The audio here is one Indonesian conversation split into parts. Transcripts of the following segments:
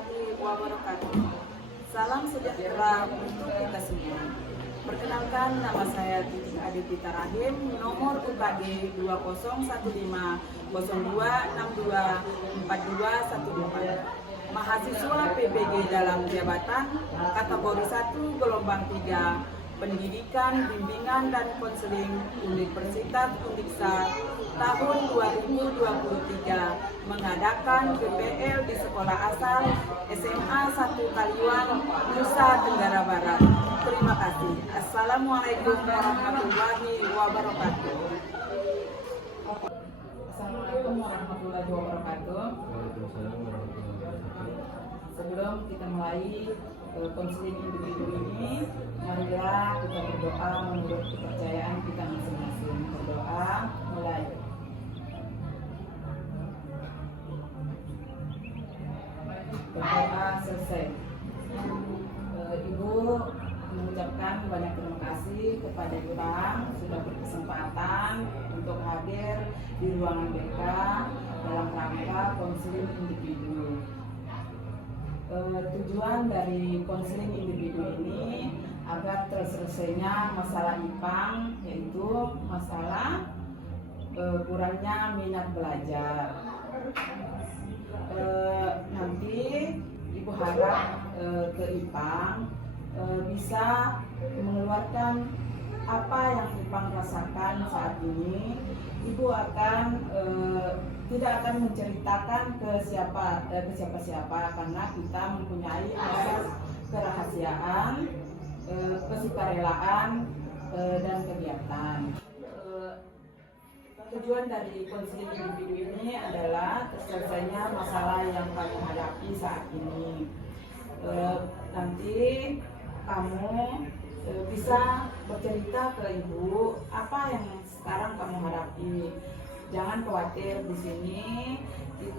warahmatullahi wabarakatuh. Salam sejahtera untuk kita semua. Perkenalkan, nama saya Titik Adipita Rahim, nomor UKG 201302624214. Mahasiswa PPG dalam jabatan kategori 1 gelombang 3 Pendidikan, Bimbingan dan Konseling Universitas Undiksa tahun 2023 mengadakan PPL di sekolah asal SMA 1 Kaliwang, Nusa Tenggara Barat. Terima kasih. Assalamualaikum warahmatullahi wabarakatuh. Assalamualaikum warahmatullahi wabarakatuh. Sebelum kita mulai konseling individu ini, marilah kita berdoa menurut kepercayaan kita masing-masing. Berdoa, mulai. Berdoa selesai. Ibu mengucapkan banyak terima kasih kepada Ipang sudah berkesempatan untuk hadir di ruangan BK dalam rangka konseling individu. Tujuan dari konseling individu ini agar terselesainya masalah Ipang, yaitu masalah kurangnya minat belajar. Nanti Ibu harap ke Ipang bisa mengeluarkan apa yang Ipang rasakan saat ini. Ibu akan tidak akan menceritakan ke siapa-siapa karena kita mempunyai asas kerahasiaan, kesukarelaan dan kegiatan. Tujuan dari konseling individu ini adalah terselesainya masalah yang kamu hadapi saat ini. Nanti kamu bisa bercerita ke ibu apa yang sekarang kamu hadapi. Jangan khawatir, di sini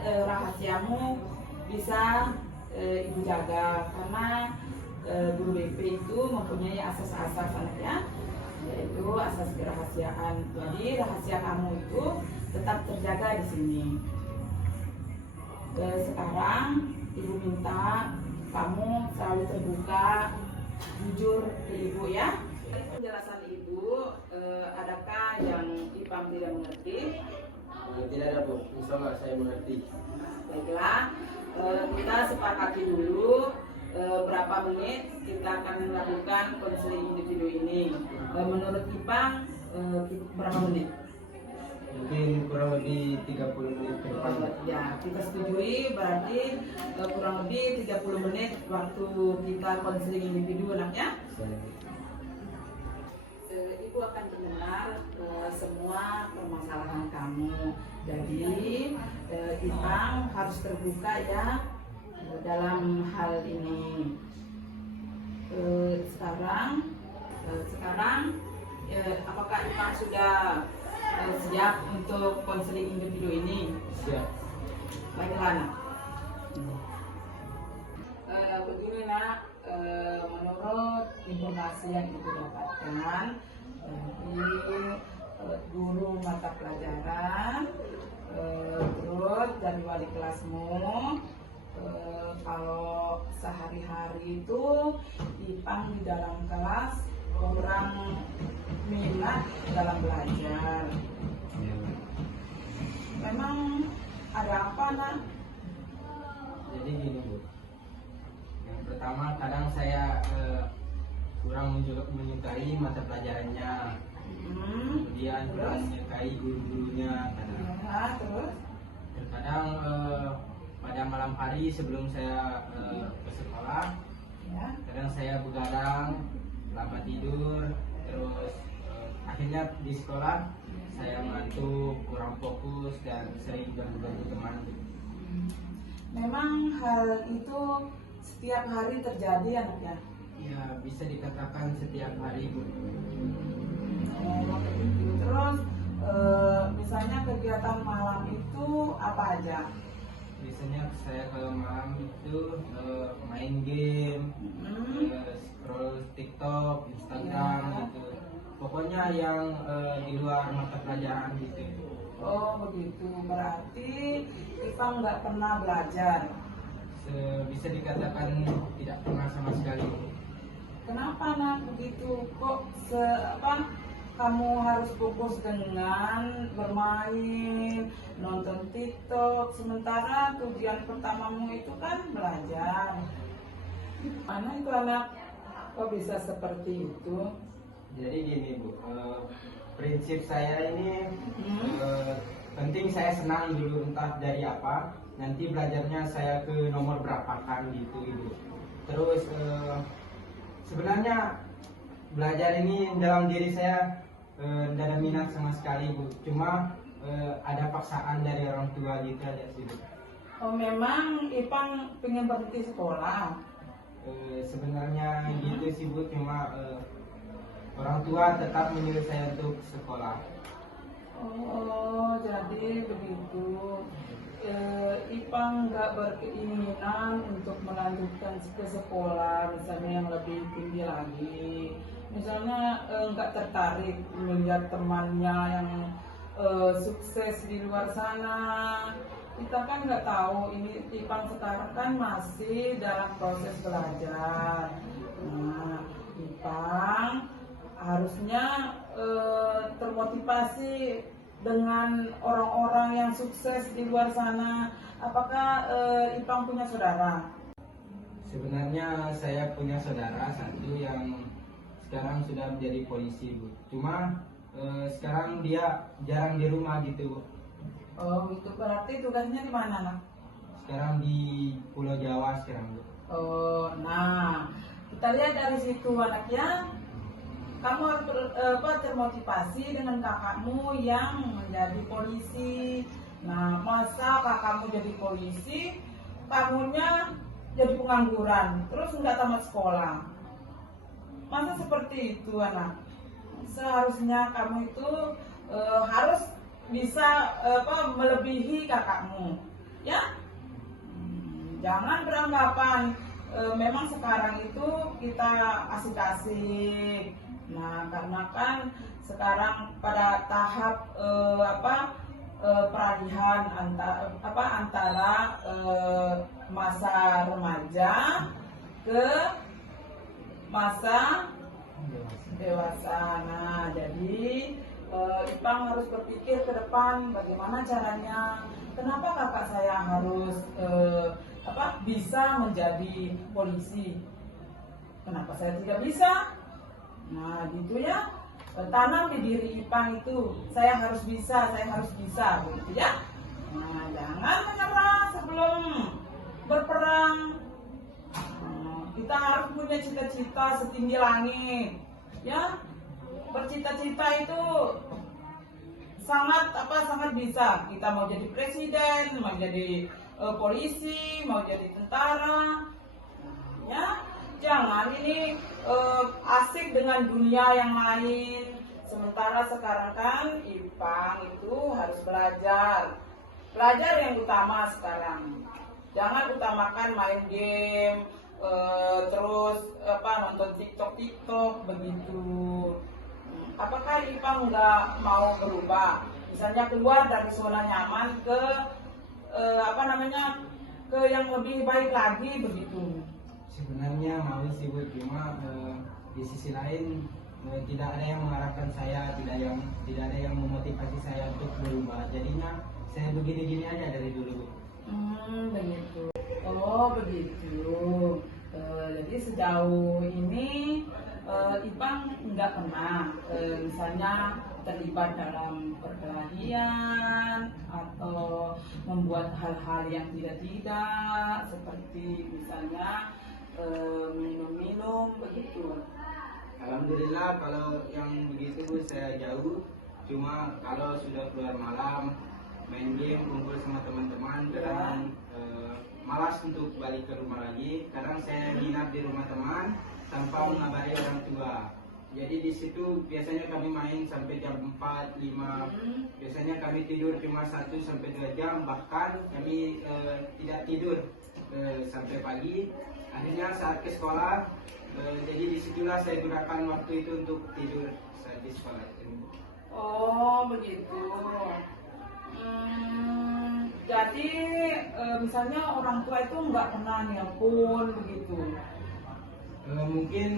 rahasiamu bisa ibu jaga karena guru BP itu mempunyai asas-asas ya, yaitu asas kerahasiaan. Jadi rahasia kamu itu tetap terjaga di sini. Sekarang ibu minta kamu selalu terbuka, jujur ke ibu ya. Penjelasan ibu, adakah yang Ipang tidak mengerti? Tidak ada, Bu. Insya Allah saya mengerti. Baiklah, kita sepakati dulu berapa menit kita akan melakukan konseling individu ini. Menurut Ipang, berapa menit? Mungkin kurang lebih 30 menit ke depan. Ya, kita setujui berarti kurang lebih 30 menit waktu kita konseling individu, anaknya. Ibu akan mendengar semua permasalahan kamu. Jadi Ipang harus terbuka ya dalam hal ini. Sekarang apakah Ipang sudah siap untuk konseling individu ini? Siap. Baiklah, nak. Begini nak, menurut informasi yang ibu dapatkan dari guru mata pelajaran, terus dari wali kelasmu, kalau sehari-hari itu Ipang di dalam kelas kurang minat dalam belajar. Memang ada apa nak? Jadi gini, Bu. Yang pertama, kadang saya kurang menyukai mata pelajarannya. Kemudian kurang menyukai guru-gurunya. Ya, terus? Terkadang pada malam hari sebelum saya ke sekolah, Ya. kadang saya begadang, lambat tidur, terus akhirnya di sekolah saya ngantuk, kurang fokus dan sering ganggu-ganggu teman. Memang hal itu setiap hari terjadi anak ya? Ya, bisa dikatakan setiap hari, Bu. Terus misalnya kegiatan malam itu apa aja? Biasanya saya kalau malam itu main game, scroll TikTok, Instagram gitu. Pokoknya yang di luar mata pelajaran gitu. Oh begitu, berarti Ipang nggak pernah belajar. bisa dikatakan tidak pernah sama sekali. Kenapa nak begitu? Kok kamu harus fokus dengan bermain, nonton TikTok, sementara tujuan pertamamu itu kan belajar. Mana itu anak? Kok bisa seperti itu? Jadi gini Bu, prinsip saya ini penting saya senang dulu entah dari apa, nanti belajarnya saya ke nomor berapa kan gitu Ibu. Terus sebenarnya belajar ini dalam diri saya tidak ada minat sama sekali Bu, cuma ada paksaan dari orang tua gitu aja sih Bu. Oh memang Ipang pengen berhenti sekolah? Sebenarnya gitu sih Bu, cuma orang tua tetap menyuruh saya untuk sekolah. Oh jadi begitu. Ipang nggak berkeinginan untuk melanjutkan ke sekolah misalnya yang lebih tinggi lagi, misalnya nggak tertarik melihat temannya yang sukses di luar sana. Kita kan nggak tahu, ini Ipang sekarang kan masih dalam proses belajar. Nah, Ipang harusnya termotivasi dengan orang-orang yang sukses di luar sana. Apakah Ipang punya saudara? Sebenarnya saya punya saudara satu yang sekarang sudah menjadi polisi Bu. Cuma sekarang dia jarang di rumah gitu Bu. Oh itu berarti tugasnya di mana nak? Sekarang di Pulau Jawa sekarang Bu. Oh, nah kita lihat dari situ anaknya. Kamu harus termotivasi dengan kakakmu yang menjadi polisi. Nah, masa kakakmu jadi polisi, kamunya jadi pengangguran, terus nggak tamat sekolah. Masa seperti itu, anak? Seharusnya kamu itu harus bisa melebihi kakakmu, ya? Jangan beranggapan memang sekarang itu kita asik-asik. Nah, karena kan sekarang pada tahap peralihan antara masa remaja ke masa dewasa. Nah, jadi Ipang harus berpikir ke depan bagaimana caranya. Kenapa kakak saya harus bisa menjadi polisi? Kenapa saya tidak bisa? Nah, gitu ya. Tanam di diri Ipang itu, saya harus bisa, gitu ya. Nah, jangan menyerah sebelum berperang. Kita harus punya cita-cita setinggi langit, ya. Bercita-cita itu sangat bisa. Kita mau jadi presiden, mau jadi polisi, mau jadi tentara, ya. Jangan ini asik dengan dunia yang lain. Sementara sekarang kan Ipang itu harus belajar yang utama sekarang. Jangan utamakan main game, terus nonton TikTok begitu. Apakah Ipang nggak mau berubah? Misalnya keluar dari zona nyaman ke ke yang lebih baik lagi begitu. Sebenarnya mau sih Bu, cuma di sisi lain tidak ada yang mengarahkan saya, tidak ada yang memotivasi saya untuk berubah. Jadinya saya begini-gini aja dari dulu Bu. Begitu. Oh begitu. Jadi sejauh ini Ipang nggak pernah misalnya terlibat dalam perkelahian atau membuat hal-hal yang tidak seperti misalnya minum-minum begitu. Alhamdulillah kalau yang begitu Bu saya jauh. Cuma kalau sudah keluar malam main game kumpul sama teman-teman, kadang malas untuk balik ke rumah lagi. Kadang saya nginap di rumah teman tanpa mengabari orang tua. Jadi di situ biasanya kami main sampai jam 4, 5. Biasanya kami tidur cuma 1-2 jam, bahkan kami tidak tidur sampai pagi. Akhirnya saat ke sekolah, jadi disitulah saya gunakan waktu itu untuk tidur saat di sekolah. Oh begitu. Jadi misalnya orang tua itu nggak pernah nelpon begitu. Mungkin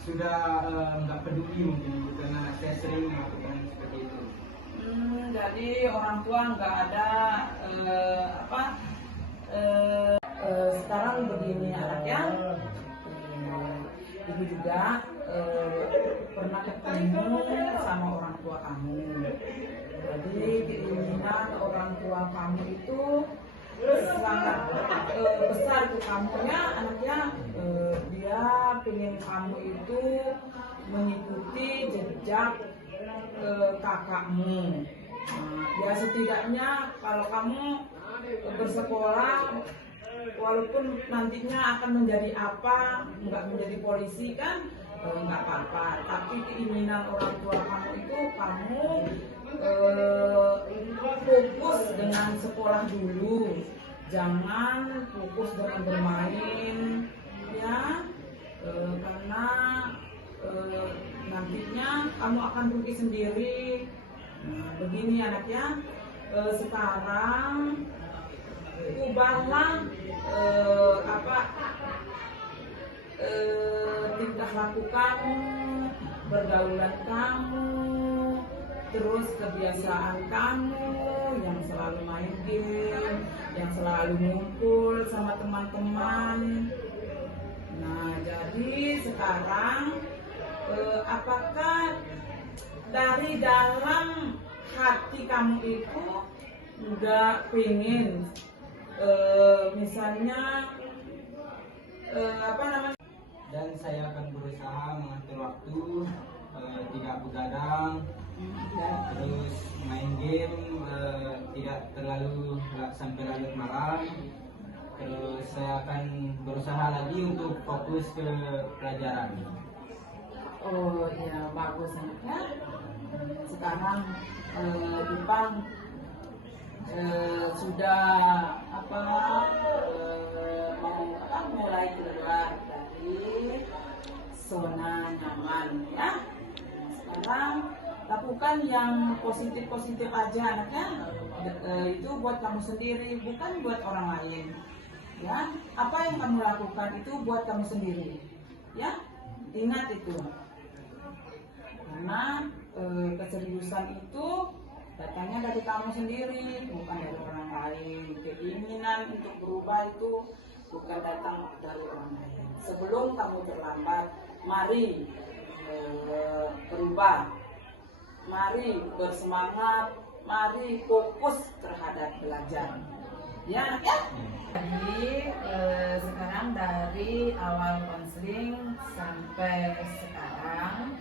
sudah nggak peduli mungkin karena saya sering melakukan seperti itu. Jadi orang tua nggak ada sekarang begini anaknya, ibu juga pernah ketemu sama orang tua kamu. Jadi keinginan orang tua kamu itu sangat besar tuh kamunya anaknya, dia pengen kamu itu mengikuti jejak kakakmu. Ya setidaknya kalau kamu bersekolah walaupun nantinya akan menjadi apa, nggak menjadi polisi kan nggak apa-apa, tapi keinginan orang tua kamu itu kamu fokus dengan sekolah dulu, jangan fokus dengan bermain ya, karena nantinya kamu akan rugi sendiri. Begini anaknya, sekarang ubahlah tingkah laku kamu, pergaulan kamu, terus kebiasaan kamu yang selalu main game, yang selalu ngumpul sama teman-teman. Nah, jadi sekarang apakah dari dalam hati kamu itu nggak pengen misalnya Dan saya akan berusaha mengatur waktu, tidak begadang, terus main game, tidak terlalu sampai larut malam. Terus saya akan berusaha lagi untuk fokus ke pelajaran. Oh ya, bagus ya. Sekarang Ipang sudah mulai keluar dari zona nyaman ya. Sekarang lakukan yang positif-positif aja anaknya. Itu buat kamu sendiri, bukan buat orang lain. Ya, apa yang kamu lakukan itu buat kamu sendiri. Ya, ingat itu. Karena keseriusan itu datangnya dari kamu sendiri, bukan dari orang lain. Keinginan untuk berubah itu bukan datang dari orang lain. Sebelum kamu terlambat, mari berubah, mari bersemangat, mari fokus terhadap belajar. Ya, anak ya. Jadi sekarang dari awal konseling sampai sekarang,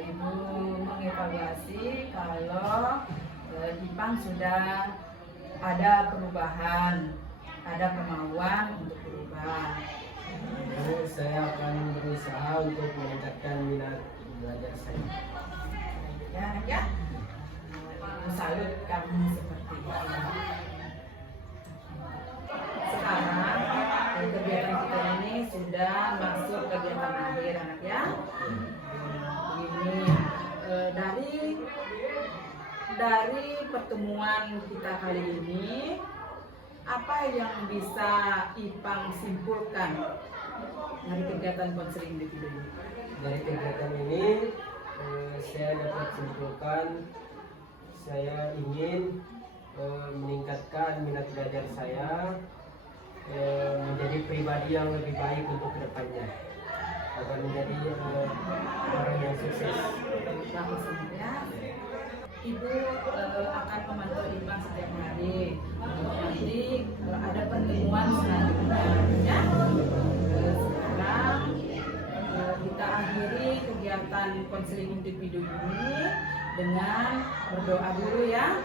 Ibu mengevaluasi kalau Ipang sudah ada perubahan, ada kemauan untuk berubah. Saya akan berusaha untuk meningkatkan minat belajar saya. Ya, anak ya. Salut kamu seperti itu. Sekarang kegiatan kita ini sudah masuk kegiatan akhir anak ya. Begini, dari pertemuan kita kali ini, apa yang bisa Ipang simpulkan dari kegiatan konseling individu? Dari kegiatan ini saya dapat simpulkan saya ingin meningkatkan minat belajar saya, menjadi pribadi yang lebih baik untuk kedepannya, agar menjadi orang yang sukses. Bagus ya. Ibu akan memantau Ipang setiap hari. Nanti ada pertemuan selanjutnya ya. Sekarang kita akhiri kegiatan konseling individu ini dengan berdoa dulu ya.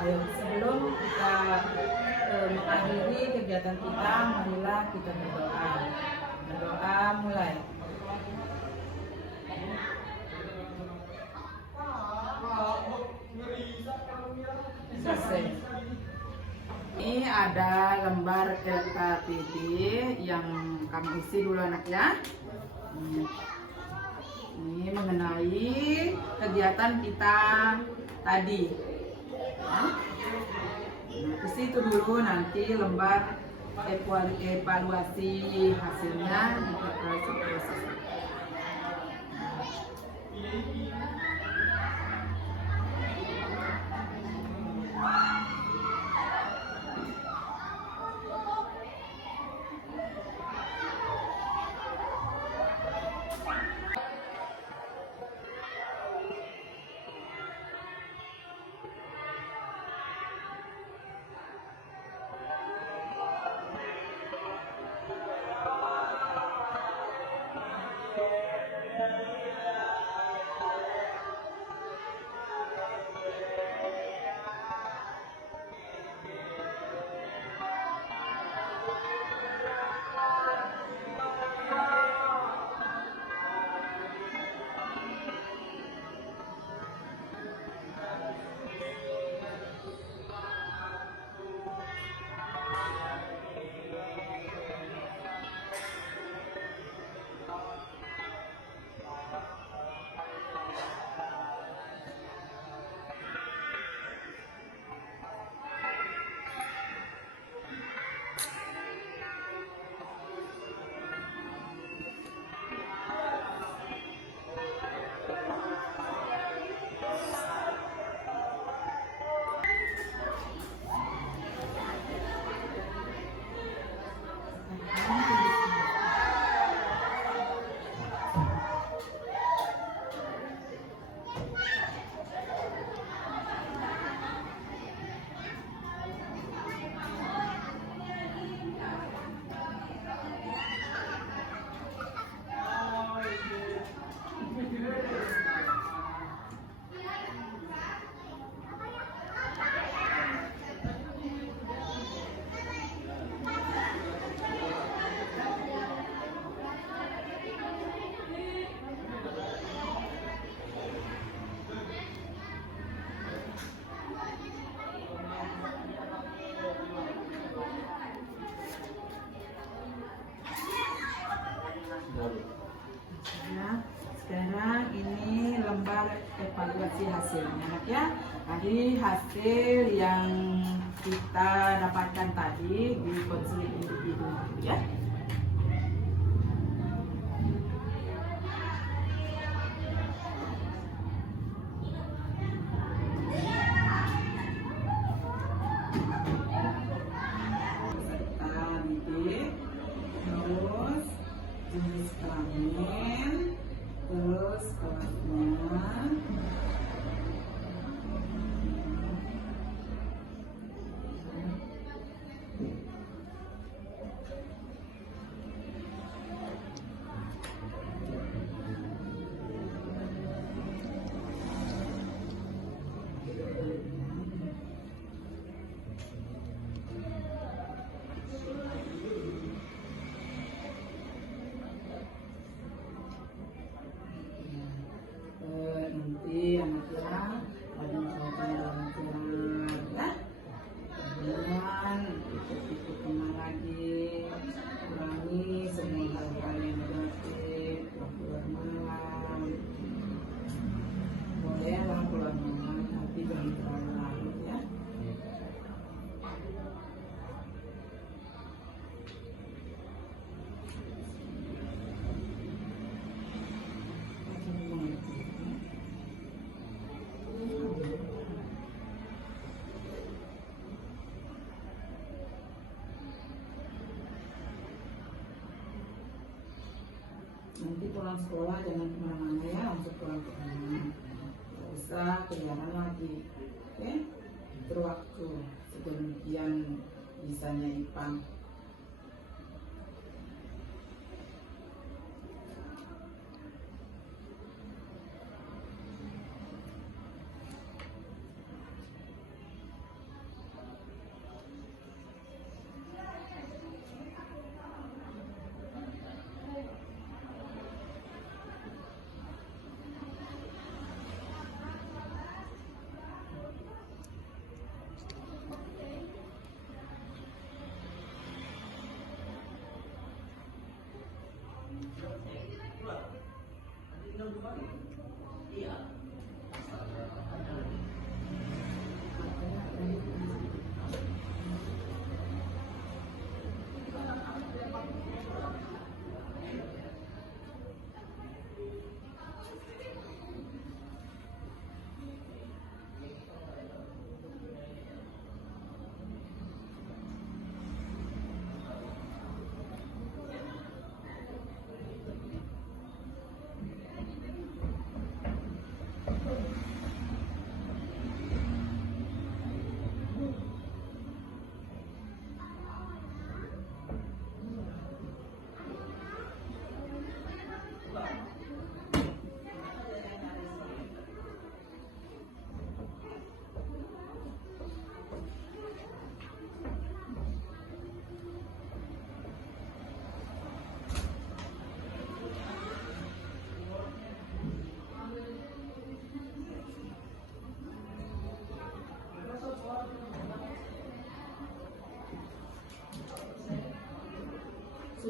Ayo, sebelum kita mengakhiri kegiatan kita, marilah kita berdoa. Berdoa mulai. Selesai. Ini ada lembar LKPD yang kamu isi dulu anak ya. Ini mengenai kegiatan kita tadi. Nah, ke situ dulu nanti lembar evaluasi hasilnya untuk proses. Ya, sekarang ini lembar evaluasi hasilnya ya. Tadi hasil yang kita dapatkan tadi di konseling individu ya. Serta didik, terus jenis kelamin, terus kelasnya, nanti anaknya ada ya. Kemudian ikut tenang lagi, kurangi semua hal-hal yang negatif, keluar malam. Bolehlah keluar malam, tapi jangan terlalu larut ya. Nanti pulang sekolah jangan kemana-mana ya, langsung pulang ke rumah. Gak usah keluaran lagi, oke? Berwaktu sedemikian bisanya Ipang.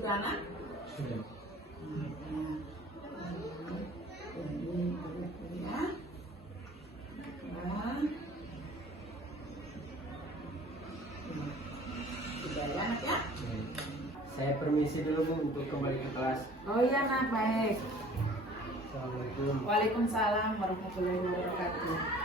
Sudah nak? Sudah. Ini ya. Nah. Sudah ya nak ya? Saya permisi dulu Bu untuk kembali ke kelas. Oh iya nak, baik. Assalamualaikum. Waalaikumsalam warahmatullahi wabarakatuh.